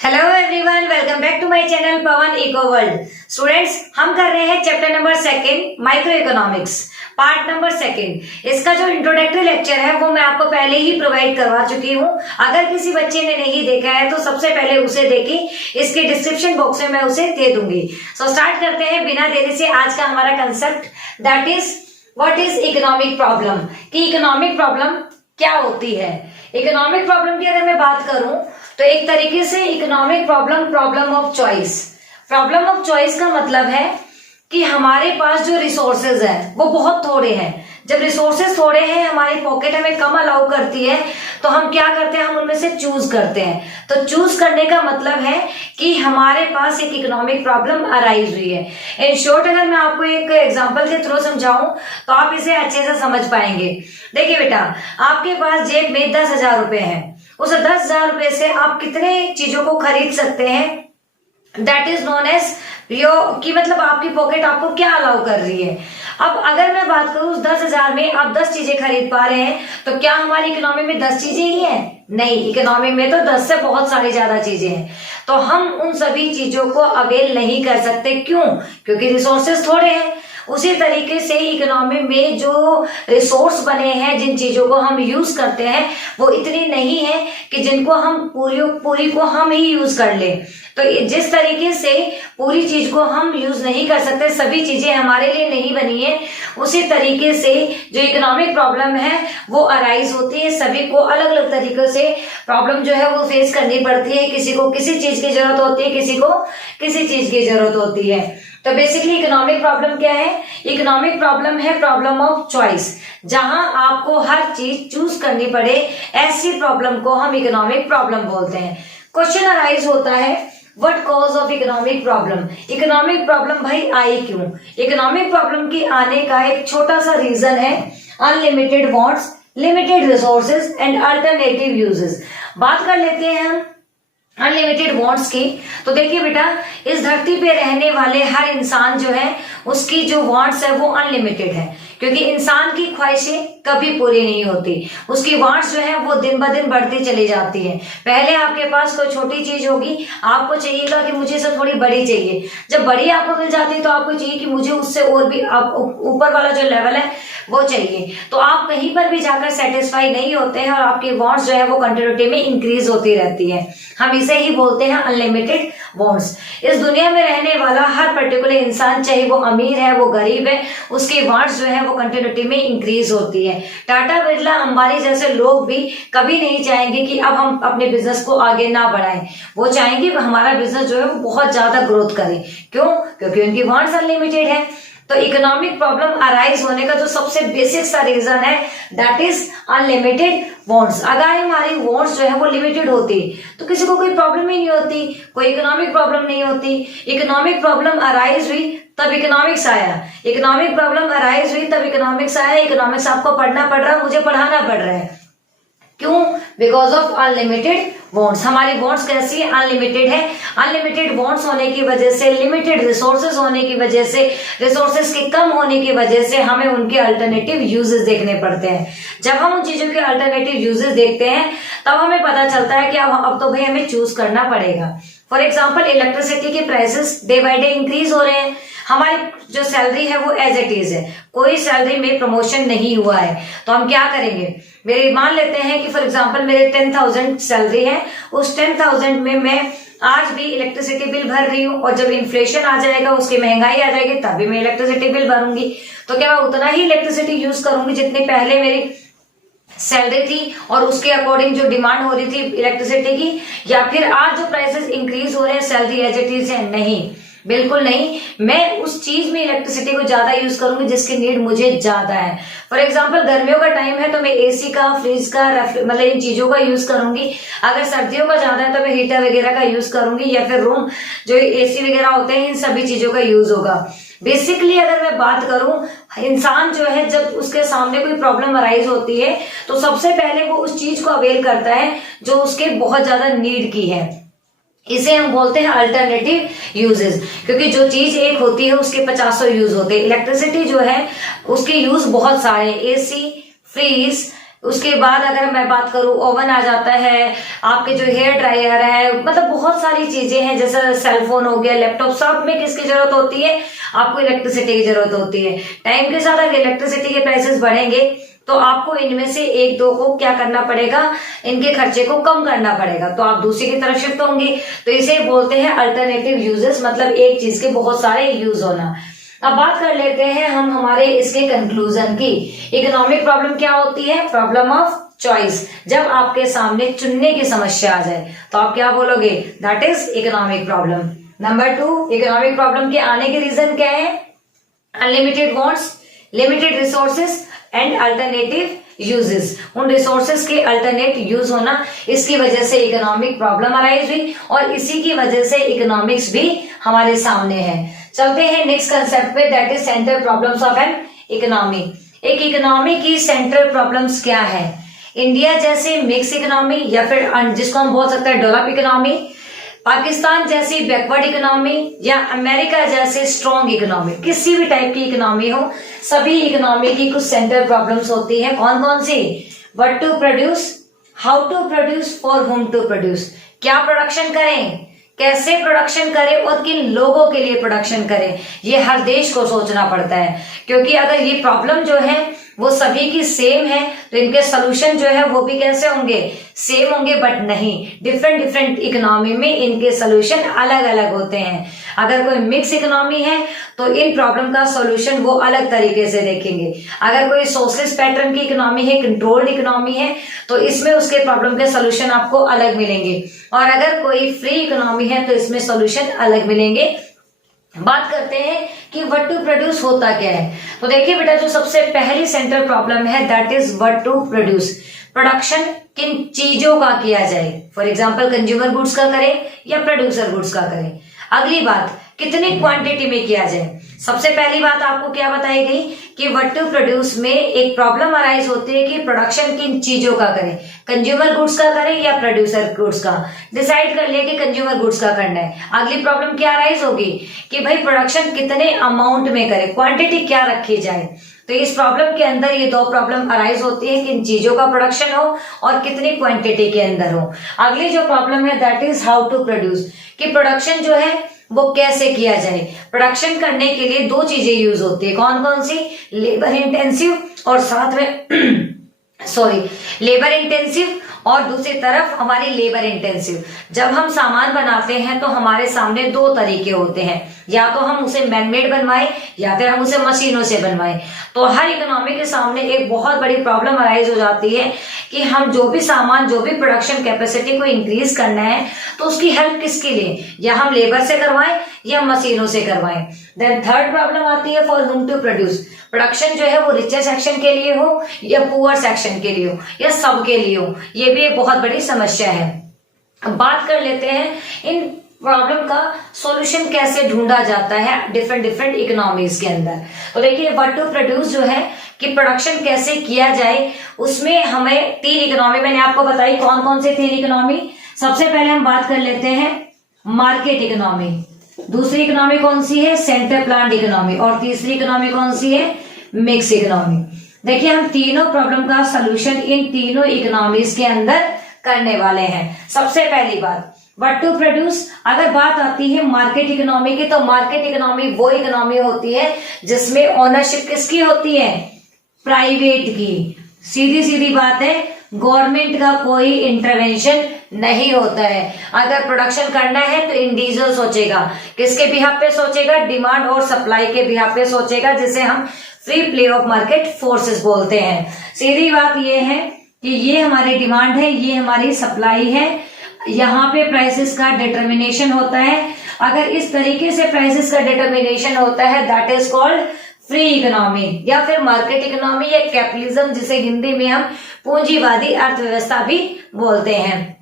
Hello everyone, welcome back to my channel Pavan eco world. Students, हम कर रहे हैं chapter number 2 micro economics part number 2। इसका जो इंट्रोडक्टरी लेक्चर है वो मैं आपको पहले ही प्रोवाइड करवा चुकी हूँ। अगर किसी बच्चे ने नहीं देखा है तो सबसे पहले उसे देखें, इसके डिस्क्रिप्शन बॉक्स में मैं उसे दे दूंगी। सो स्टार्ट करते हैं बिना देरी से। आज का हमारा concept that is what is economic problem, कि इकोनॉमिक प्रॉब्लम क्या होती है। इकोनॉमिक प्रॉब्लम की अगर मैं बात करूं तो एक तरीके से economic problem problem of choice. Problem of choice का मतलब है कि हमारे पास जो रिसोर्सेज है वो बहुत थोड़े हैं। जब रिसोर्सेज थोड़े हैं, हमारी पॉकेट हमें कम अलाउ करती है, तो हम क्या करते हैं, हम उनमें से चूज करते हैं। तो चूज करने का मतलब है कि हमारे पास एक इकोनॉमिक प्रॉब्लम अराइज हुई है। इन शॉर्ट अगर मैं आपको एक एग्जांपल के थ्रू समझाऊं तो आप इसे अच्छे से समझ पाएंगे। देखिए बेटा, आपके पास जेब में 10,000 रुपए है। उस 10,000 रुपए से आप कितने चीजों को खरीद सकते हैं, दैट इज नोन एज यो, कि मतलब आपकी पॉकेट आपको क्या अलाउ कर रही है। अब अगर मैं बात करूं, उस 10,000 में आप 10 चीजें खरीद पा रहे हैं, तो क्या हमारी इकोनॉमी में 10 चीजें ही हैं? नहीं, इकोनॉमी में तो 10 से बहुत सारी ज्यादा चीजें हैं। तो हम उन सभी चीजों को अवेल नहीं कर सकते। क्यों? क्योंकि रिसोर्सेज थोड़े हैं। उसी तरीके से इकोनॉमी में जो रिसोर्स बने हैं, जिन चीजों को हम यूज करते हैं, वो इतनी नहीं है कि जिनको हम पूरी को हम ही यूज कर ले। तो जिस तरीके से पूरी चीज को हम यूज नहीं कर सकते, सभी चीजें हमारे लिए नहीं बनी है, उसी तरीके से जो इकोनॉमिक प्रॉब्लम है वो अराइज होती है। सभी को अलग अलग तरीकों से प्रॉब्लम जो है वो फेस करनी पड़ती है। किसी को किसी चीज की जरूरत होती है, किसी को किसी चीज की जरूरत होती है। तो बेसिकली इकोनॉमिक प्रॉब्लम क्या है? इकोनॉमिक प्रॉब्लम है प्रॉब्लम ऑफ चॉइस। जहां आपको हर चीज चूज करनी पड़े, ऐसी प्रॉब्लम को हम इकोनॉमिक प्रॉब्लम बोलते हैं। क्वेश्चन अराइज होता है, what cause of economic problem. Economic problem भाई आई क्यों? इकोनॉमिक प्रॉब्लम की आने का एक छोटा सा रीजन है unlimited wants, limited resources and alternative uses. बात कर लेते हैं हम अनलिमिटेड वांट्स की। तो देखिए बेटा, इस धरती पे रहने वाले हर इंसान जो है, उसकी जो वांट्स है वो अनलिमिटेड है, क्योंकि इंसान की ख्वाहिशें कभी पूरी नहीं होती। उसकी वांट्स जो है वो दिन ब दिन बढ़ती चली जाती है। पहले आपके पास कोई छोटी चीज होगी, आपको चाहिएगा कि मुझे इससे थोड़ी बड़ी चाहिए। जब बड़ी आपको मिल जाती है तो आपको चाहिए कि मुझे उससे और भी ऊपर वाला जो लेवल है वो चाहिए। तो आप कहीं पर भी जाकर सेटिस्फाई नहीं होते हैं और आपकी वांट्स जो है वो कंटिन्यूटी में इंक्रीज होती रहती है। हम इसे ही बोलते हैं अनलिमिटेड वांट्स। इस दुनिया में रहने वाला हर पर्टिकुलर इंसान, चाहे वो अमीर है वो गरीब है, उसकी वांट्स जो है वो कंटिन्यूटी में इंक्रीज होती है। टाटा, बिरला, अंबानी जैसे लोग भी कभी नहीं चाहेंगे कि अब हम अपने बिजनेस को आगे ना बढ़ाएं। वो चाहेंगे कि हमारा बिजनेस जो है वो बहुत ज्यादा ग्रोथ करे। क्यों? क्योंकि उनकी वांट्स अनलिमिटेड है। तो इकोनॉमिक प्रॉब्लम अराइज होने का जो सबसे बेसिक सा रीजन है दैट इज अनलिमिटेड वांट्स। अगर हमारी वांट्स जो है वो लिमिटेड होती तो किसी को कोई प्रॉब्लम ही नहीं होती, कोई इकोनॉमिक प्रॉब्लम नहीं होती। इकोनॉमिक प्रॉब्लम अराइज हुई तब इकोनॉमिक्स आया, इकोनॉमिक प्रॉब्लम अराइज हुई तब इकोनॉमिक्स आया। इकोनॉमिक्स आपको पढ़ना पड़ रहा है, मुझे पढ़ाना पड़ रहा है। क्यों? Because of unlimited wants. हमारी वांट्स कैसी है? अनलिमिटेड है। अनलिमिटेड वांट्स होने की वजह से, लिमिटेड रिसोर्सेज होने की वजह से, रिसोर्सेज के कम होने की वजह से हमें उनके अल्टरनेटिव यूजेस देखने पड़ते हैं। जब हम उन चीजों के अल्टरनेटिव यूजेस देखते हैं तब हमें पता चलता है कि अब तो भाई हमें चूज करना पड़ेगा। फॉर एग्जाम्पल, इलेक्ट्रिसिटी के prices day by day increase हो रहे हैं। हमारी जो सैलरी है वो एज इट इज है, कोई सैलरी में प्रमोशन नहीं हुआ है। तो हम क्या करेंगे? मेरे मान लेते हैं कि फॉर एग्जांपल मेरे 10,000 सैलरी है, उस 10,000 में मैं आज भी इलेक्ट्रिसिटी बिल भर रही हूँ, और जब इन्फ्लेशन आ जाएगा, उसकी महंगाई आ जाएगी, तब भी मैं इलेक्ट्रिसिटी बिल भरूंगी। तो क्या मैं उतना ही इलेक्ट्रिसिटी यूज करूंगी जितनी पहले मेरी सैलरी थी और उसके अकॉर्डिंग जो डिमांड हो रही थी इलेक्ट्रिसिटी की, या फिर आज जो प्राइसेस इंक्रीज हो रहे हैं सैलरी एज इट इज है? नहीं, बिल्कुल नहीं। मैं उस चीज में इलेक्ट्रिसिटी को ज्यादा यूज करूंगी जिसकी नीड मुझे ज्यादा है। फॉर एग्जांपल, गर्मियों का टाइम है तो मैं एसी का, फ्रिज का, मतलब इन चीजों का यूज करूंगी। अगर सर्दियों का ज्यादा है तो मैं हीटर वगैरह का यूज करूंगी, या फिर रूम जो एसी वगैरह होते हैं इन सभी चीजों का यूज होगा। बेसिकली अगर मैं बात करूं, इंसान जो है जब उसके सामने कोई प्रॉब्लम अराइज होती है तो सबसे पहले वो उस चीज को अवेल करता है जो उसके बहुत ज्यादा नीड की है। इसे हम बोलते हैं अल्टरनेटिव यूजेस, क्योंकि जो चीज एक होती है उसके 50 यूज होते हैं। इलेक्ट्रिसिटी जो है उसके यूज बहुत सारे हैं, एसी, फ्रीज, उसके बाद अगर मैं बात करूं ओवन आ जाता है, आपके जो हेयर ड्रायर है, मतलब बहुत सारी चीजें हैं, जैसे सेल फोन हो गया, लैपटॉप, सब में किसकी जरूरत होती है, आपको इलेक्ट्रिसिटी की जरूरत होती है। टाइम के साथ अगर इलेक्ट्रिसिटी के प्राइसेस बढ़ेंगे तो आपको इनमें से एक दो को क्या करना पड़ेगा, इनके खर्चे को कम करना पड़ेगा, तो आप दूसरी की तरफ शिफ्ट होंगे। तो इसे बोलते हैं अल्टरनेटिव यूजेस, मतलब एक चीज के बहुत सारे यूज होना। अब बात कर लेते हैं हम हमारे इसके कंक्लूजन की। इकोनॉमिक प्रॉब्लम क्या होती है, प्रॉब्लम ऑफ चॉइस। जब आपके सामने चुनने की समस्या आ जाए तो आप क्या बोलोगे, that is economic problem. Number 2, economic problem के आने के रीजन क्या है, unlimited wants, limited resources and alternative uses. उन रिसोर्सेस के अल्टरनेट यूज होना, इसकी वजह से इकोनॉमिक प्रॉब्लम अराइज हुई और इसी की वजह से इकोनॉमिक्स भी हमारे सामने है। चलते हैं नेक्स्ट कंसेप्ट पे, that is central problems of an economy. एक इकोनॉमी की सेंट्रल प्रॉब्लम्स क्या है, इंडिया जैसे मिक्स इकोनॉमी या फिर जिसको हम बोल सकते हैं डेवलप इकोनॉमी, पाकिस्तान जैसी बैकवर्ड इकोनॉमी या अमेरिका जैसे स्ट्रॉन्ग इकोनॉमी, किसी भी टाइप की इकोनॉमी हो, सभी इकोनॉमी की कुछ सेंट्रल प्रॉब्लम्स होती है। कौन कौन सी, what to produce, how to produce, for whom to produce, क्या प्रोडक्शन करें, कैसे प्रोडक्शन करें और किन लोगों के लिए प्रोडक्शन करें, ये हर देश को सोचना पड़ता है। क्योंकि अगर ये प्रॉब्लम जो है वो सभी की सेम है तो इनके सोल्यूशन जो है वो भी कैसे होंगे, सेम होंगे, बट नहीं, डिफरेंट डिफरेंट इकोनॉमी में इनके सोल्यूशन अलग अलग होते हैं। अगर कोई मिक्स इकोनॉमी है तो इन प्रॉब्लम का सोल्यूशन वो अलग तरीके से देखेंगे। अगर कोई सोशलिस्ट पैटर्न की इकोनॉमी है, कंट्रोल्ड इकोनॉमी है, तो इसमें उसके प्रॉब्लम के सोल्यूशन आपको अलग मिलेंगे, और अगर कोई फ्री इकोनॉमी है तो इसमें सोल्यूशन अलग मिलेंगे। बात करते हैं कि व्हाट टू प्रोड्यूस होता क्या है। तो देखिए बेटा, जो सबसे पहली सेंट्रल प्रॉब्लम है that is what to produce, production किन चीजों का किया जाए, फॉर एग्जांपल कंज्यूमर गुड्स का करें या प्रोड्यूसर गुड्स का करें। अगली बात, कितनी क्वांटिटी में किया जाए। सबसे पहली बात आपको क्या बताई गई कि व्हाट टू प्रोड्यूस में एक प्रॉब्लम अराइज होती है कि प्रोडक्शन किन चीजों का करें, कंज्यूमर गुड्स का करें या प्रोड्यूसर गुड्स का। डिसाइड कर लिया कि कंज्यूमर गुड्स का करना है। अगली प्रॉब्लम क्या अराइज होगी कि भाई प्रोडक्शन कितने अमाउंट में करें, क्वांटिटी क्या रखी जाए। तो इस प्रॉब्लम के अंदर ये दो प्रॉब्लम अराइज होती है, किन चीजों का प्रोडक्शन हो और कितनी क्वांटिटी के अंदर हो। अगली जो प्रॉब्लम है that is how to produce, कि प्रोडक्शन जो है वो कैसे किया जाए। प्रोडक्शन करने के लिए दो चीजें यूज होती है, कौन कौन सी, लेबर इंटेंसिव और साथ में लेबर इंटेंसिव और दूसरी तरफ हमारी लेबर इंटेंसिव। जब हम सामान बनाते हैं तो हमारे सामने दो तरीके होते हैं, या तो हम उसे मैनमेड बनवाएं या फिर हम उसे मशीनों से बनवाएं। तो हर इकोनॉमी के सामने एक बहुत बड़ी प्रॉब्लम अराइज हो जाती है कि हम जो भी सामान, जो भी प्रोडक्शन कैपेसिटी को इंक्रीज करना है तो उसकी हेल्प किसके लिए, या हम लेबर से करवाएं या मशीनों से करवाएं। देन थर्ड प्रॉब्लम आती है for whom to produce, production जो है वो रिचर सेक्शन के लिए हो या पुअर सेक्शन के लिए हो या सबके लिए हो, ये भी एक बहुत बड़ी समस्या है। अब बात कर लेते हैं इन प्रॉब्लम का सॉल्यूशन कैसे ढूंढा जाता है डिफरेंट डिफरेंट इकोनॉमीज के अंदर। तो देखिए व्हाट टू प्रोड्यूस जो है कि प्रोडक्शन कैसे किया जाए, उसमें हमें तीन इकोनॉमी मैंने आपको बताई, कौन कौन से तीन इकोनॉमी। सबसे पहले हम बात कर लेते हैं मार्केट इकोनॉमी, दूसरी इकोनॉमी कौन सी है, सेंटर प्लान्ड इकोनॉमी, और तीसरी इकोनॉमी कौन सी है, मिक्स इकोनॉमी। देखिए हम तीनों प्रॉब्लम का सलूशन इन तीनों इकोनॉमीज के अंदर करने वाले हैं। सबसे पहली बात व्हाट टू प्रोड्यूस, अगर बात आती है मार्केट इकोनॉमी की, तो मार्केट इकोनॉमी वो इकोनॉमी होती है जिसमें ओनरशिप किसकी होती है, प्राइवेट की। सीधी सीधी बात है, गवर्नमेंट का कोई इंटरवेंशन नहीं होता है। अगर प्रोडक्शन करना है तो इंडिविजुअल सोचेगा, किसके बिहाफ पे सोचेगा, डिमांड और सप्लाई के बिहाफ पे सोचेगा, जिसे हम free play of market forces बोलते हैं। सीधी बात ये है कि ये हमारी डिमांड है, ये हमारी सप्लाई है, यहाँ पे प्राइसेस का डिटर्मिनेशन होता है। अगर इस तरीके से प्राइसेस का डिटर्मिनेशन होता है that is called free economy या फिर मार्केट इकोनॉमी या कैपिटलिज्म, जिसे हिंदी में हम पूंजीवादी अर्थव्यवस्था भी बोलते हैं।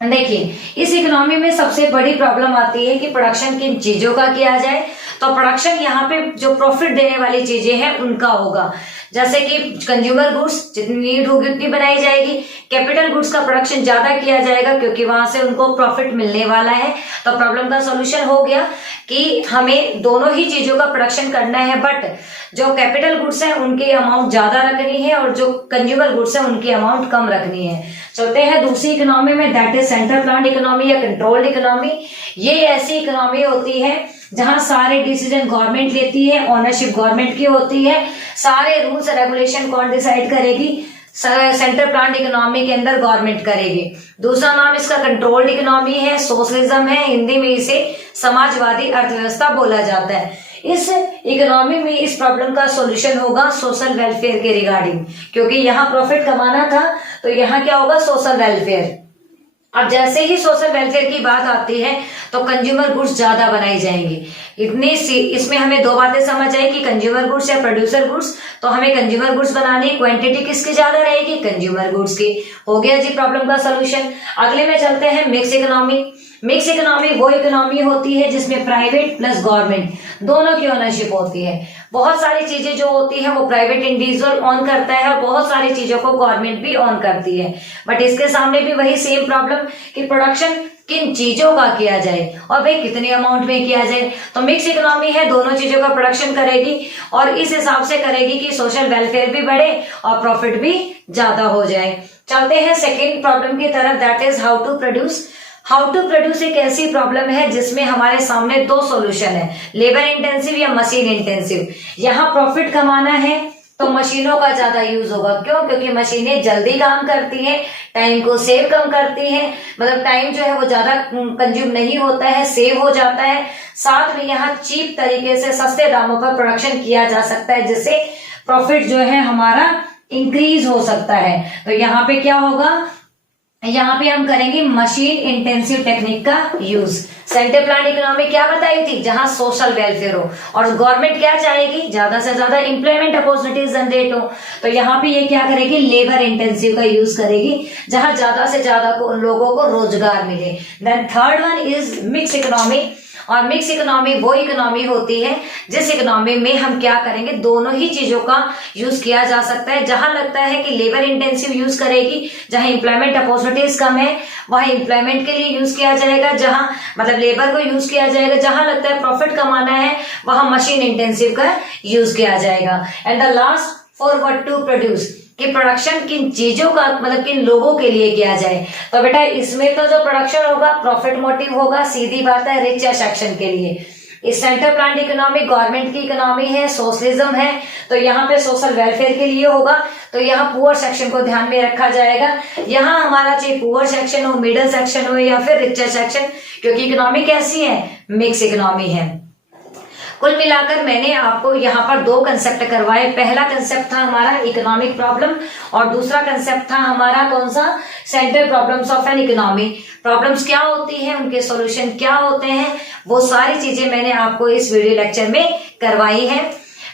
देखिए इस इकोनॉमी में सबसे बड़ी प्रॉब्लम आती है कि प्रोडक्शन किन चीजों का किया जाए। तो प्रोडक्शन यहाँ पे जो प्रॉफिट देने वाली चीजें हैं उनका होगा। जैसे कि कंज्यूमर गुड्स जितनी नीड होगी उतनी बनाई जाएगी, कैपिटल गुड्स का प्रोडक्शन ज्यादा किया जाएगा क्योंकि वहां से उनको प्रॉफिट मिलने वाला है। तो प्रॉब्लम का सॉल्यूशन हो गया कि हमें दोनों ही चीजों का प्रोडक्शन करना है, बट जो कैपिटल गुड्स है उनकी अमाउंट ज्यादा रखनी है और जो कंज्यूमर गुड्स है उनकी अमाउंट कम रखनी है। चलते हैं दूसरी इकोनॉमी में, that is centre planned economy या कंट्रोल्ड इकोनॉमी। ये ऐसी इकोनॉमी होती है जहां सारे डिसीजन गवर्नमेंट लेती है, ओनरशिप गवर्नमेंट की होती है, सारे रूल्स रेगुलेशन कौन डिसाइड करेगी, सेंटर प्लान्ड इकोनॉमी के अंदर गवर्नमेंट करेगी। दूसरा नाम इसका कंट्रोल्ड इकोनॉमी है, सोशलिज्म है, हिंदी में इसे समाजवादी अर्थव्यवस्था बोला जाता है। इस इकोनॉमी में इस प्रॉब्लम का सॉल्यूशन होगा सोशल वेलफेयर के रिगार्डिंग, क्योंकि यहाँ प्रॉफिट कमाना था तो यहाँ क्या होगा, सोशल वेलफेयर। अब जैसे ही सोशल वेलफेयर की बात आती है तो कंज्यूमर गुड्स ज्यादा बनाई जाएंगी। इतनी सी इसमें हमें दो बातें समझ आई कि कंज्यूमर गुड्स या प्रोड्यूसर गुड्स, तो हमें कंज्यूमर गुड्स बनानी, क्वांटिटी किसकी ज्यादा रहेगी, कंज्यूमर गुड्स की। हो गया जी प्रॉब्लम का सॉल्यूशन। अगले में चलते हैं मिक्स इकोनॉमी। मिक्स इकोनॉमी वो इकोनॉमी होती है जिसमें प्राइवेट प्लस गवर्नमेंट दोनों की ओनरशिप होती है। बहुत सारी चीजें जो होती है वो प्राइवेट इंडिविजुअल ऑन करता है और बहुत सारी चीजों को गवर्नमेंट भी ऑन करती है, बट इसके सामने भी वही सेम प्रॉब्लम कि प्रोडक्शन किन चीजों का किया जाए और भाई कितने अमाउंट में किया जाए। तो मिक्स इकोनॉमी है, दोनों चीजों का प्रोडक्शन करेगी और इस हिसाब से करेगी कि सोशल वेलफेयर भी बढ़े और प्रॉफिट भी ज्यादा हो जाए। चलते हैं सेकेंड प्रॉब्लम की तरफ, that is how to produce. How to produce एक ऐसी प्रॉब्लम है जिसमें हमारे सामने दो सॉल्यूशन है, लेबर इंटेंसिव या मशीन इंटेंसिव। यहाँ प्रॉफिट कमाना है तो मशीनों का ज्यादा यूज होगा। क्यों? क्योंकि मशीनें जल्दी काम करती हैं, टाइम को सेव कम करती हैं, मतलब टाइम जो है वो ज्यादा कंज्यूम नहीं होता है, सेव हो जाता है। साथ में यहाँ चीप तरीके से सस्ते दामों पर प्रोडक्शन किया जा सकता है, जिससे प्रॉफिट जो है हमारा इंक्रीज हो सकता है। तो यहाँ पे क्या होगा, यहाँ पे हम करेंगे मशीन इंटेंसिव टेक्निक का यूज। सेंटर प्लान्ड इकोनॉमी क्या बताई थी, जहां सोशल वेलफेयर हो और गवर्नमेंट क्या चाहेगी, ज्यादा से ज्यादा एम्प्लॉयमेंट अपॉर्चुनिटीज जनरेट हो। तो यहाँ पे ये क्या करेगी, लेबर इंटेंसिव का यूज करेगी, जहां ज्यादा से ज्यादा लोगों को रोजगार मिले। Then third one is mix economy, और मिक्स इकोनॉमी वो इकोनॉमी होती है जिस इकोनॉमी में हम क्या करेंगे, दोनों ही चीजों का यूज किया जा सकता है। जहां लगता है कि लेबर इंटेंसिव यूज करेगी, जहां एम्प्लॉयमेंट अपॉर्चुनिटीज कम है वहां एम्प्लॉयमेंट के लिए यूज किया जाएगा, जहां मतलब लेबर को यूज किया जाएगा। जहां लगता है प्रॉफिट कमाना है वहां मशीन इंटेंसिव का यूज किया जाएगा। And the last for what to produce, कि प्रोडक्शन किन चीजों का मतलब किन लोगों के लिए किया जाए। तो बेटा इसमें तो जो प्रोडक्शन होगा प्रॉफिट मोटिव होगा, सीधी बात है, रिच सेक्शन के लिए। इस सेंटर प्लान्ड इकोनॉमी गवर्नमेंट की इकोनॉमी है, सोशलिज्म है, तो यहाँ पे सोशल वेलफेयर के लिए होगा। तो यहाँ पुअर सेक्शन को ध्यान में रखा जाएगा। यहाँ हमारा चाहे पुअर सेक्शन हो, मिडिल सेक्शन हो या फिर रिचर सेक्शन, क्योंकि इकोनॉमी कैसी है, मिक्स इकोनॉमी है। कुल मिलाकर मैंने आपको यहाँ पर दो कंसेप्ट करवाए। पहला कंसेप्ट था हमारा इकोनॉमिक प्रॉब्लम और दूसरा कंसेप्ट था हमारा कौन सा, central problems of an economy. Problems क्या होती हैं, उनके सॉल्यूशन क्या होते हैं, वो सारी चीजें मैंने आपको इस वीडियो लेक्चर में करवाई है।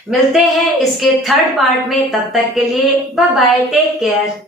मिलते हैं इसके थर्ड पार्ट में, तब तक के लिए बाय बाय, टेक केयर।